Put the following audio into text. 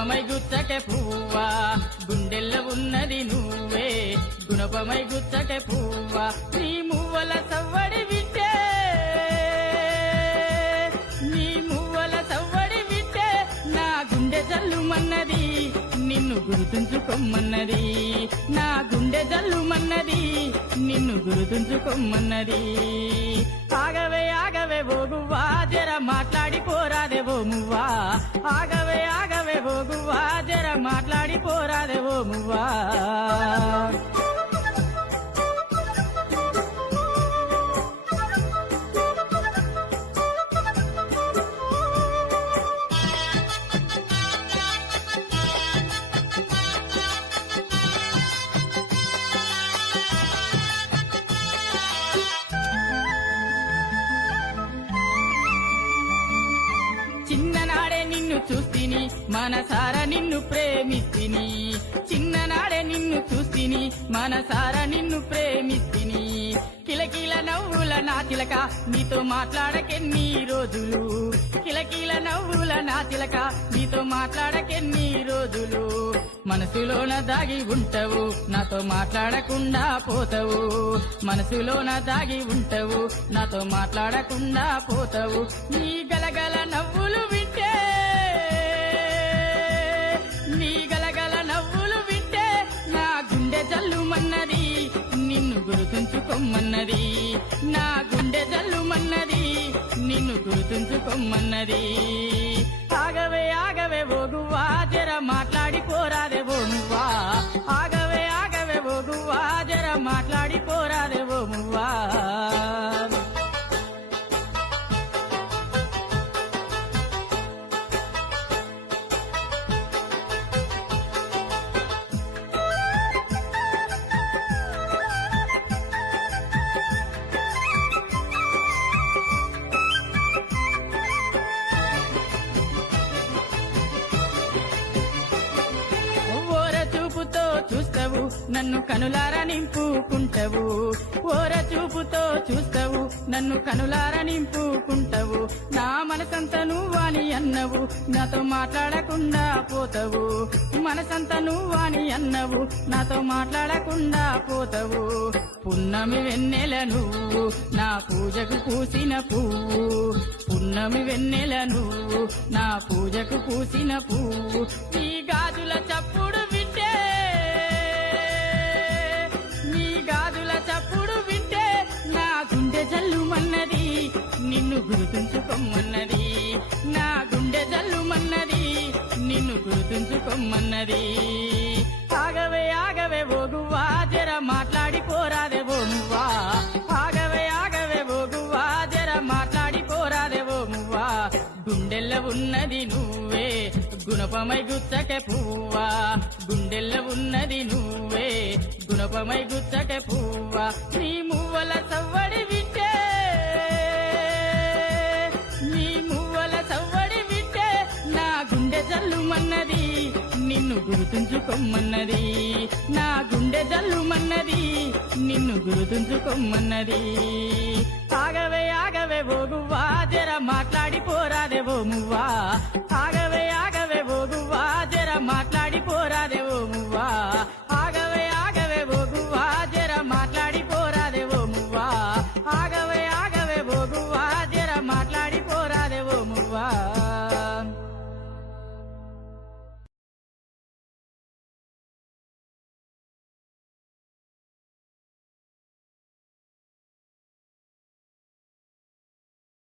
గుణపమై గుచ్చకే పువ్వా గుండెల్లో ఉన్నది నువ్వే గుణపమై గుచ్చకే పువ్వా నీ మువ్వల సవ్వడి వింటే నా గుండె జల్లుమన్నది నిన్ను గుర్తుంచుకోమన్నది నా గుండె జల్లుమన్నది నిన్ను గుర్తుంచుకోమన్నది ఆగవే ఆగవే ఓగువ్వా జర మాట్లాడిపోరాదేవో మువ్వా ఆగవే ఆగవే ఓగువ్వా జర మాట్లాడిపోరాదేవో మువ్వా చిన్ననాడే నిన్ను చూస్తిని మనసారా నిన్ను ప్రేమిస్తిని చిన్ననాడే నిన్ను చూస్తిని మనసారా నిన్ను ప్రేమిస్తిని కిలకిల నవ్వుల నా చిలక నీతో మాట్లాడకెన్ని రోజులు కిలకిల నవ్వుల నా చిలక నీతో మాట్లాడకెన్ని రోజులు మనసులోన దాగి ఉంటావు నాతో మాట్లాడకుండా పోతావు మనసులోన దాగి ఉంటావు నాతో మాట్లాడకుండా పోతావు నీ గలగల నవ్వులు వింటే నీ గలగల నవ్వులు వింటే నా గుండె జల్లుమన్నది నిన్ను గుర్తుంచుకోమన్నది నా గుండె జల్లుమన్నది నిన్ను గుర్తుంచుకోమన్నది ఆగవే ఆగవే ఓగువ్వా జర మాట్లాడిపోరాదేవో నువ్వా ఆగవే ఆగవే ఓగువ్వా జర మాట్లాడిపోరాదేవో నువ్వా చూపుతో చూస్తావు నన్ను కనులారా నింపుకుంటావు ఓర చూపుతో చూస్తావు నన్ను కనులారా నింపుకుంటావు నా మనసంతా నువ్వాని అన్నవు నాతో మాట్లాడకుండా పోతావు మనసంతా నువ్వాని అన్నవు నాతో మాట్లాడకుండా పోతావు పున్నమి వెన్నెల నువ్వు నా పూజకు పూసిన పువ్వు పున్నమి వెన్నెల నువ్వు నా పూజకు పూసిన పువ్వు నీ గాజుల చప్పుడు వింటే నీ గాజుల చప్పుడు వింటే నా గుండె జల్లుమన్నది నిన్ను గుర్తుంచుకోమన్నది నా గుండె జల్లుమన్నది నిన్ను గుర్తుంచుకోమన్నది ఆగవే ఆగవే ఓగువ్వా జర మాట్లాడిపోరాదేవో నువ్వా ఆగవే ఆగవే ఓగువ్వా జర మాట్లాడిపోరాదేవో నువ్వా గుండెల్లో ఉన్నది నువ్వే గుణపమై గుచ్చకే పువ్వా గుండెల్లో ఉన్నది నువ్వే గుణపమై గుచ్చకే పువ్వా నీ మువ్వల సవ్వడి వింటే నీ మువ్వల సవ్వడి వింటే నా గుండె జల్లుమన్నది నిన్ను గుర్తుంచుకోమన్నది నా గుండె జల్లుమన్నది నిన్ను గుర్తుంచుకోమన్నది ఆగవే ఆగవే ఓగువ్వా జర మాట్లాడిపోరాదేవో మువ్వా ఆగవే ఆగవే ఓగువ్వా జర మాట్లాడిపోరాదేవో మువ్వా ఆగవే ఆగవే ఓగువ్వా జర మాట్లాడిపోరాదేవో మువ్వా ఆగవే ఆగవే ఓగువ్వా జర మాట్లాడిపోరాదేవో మువ్వా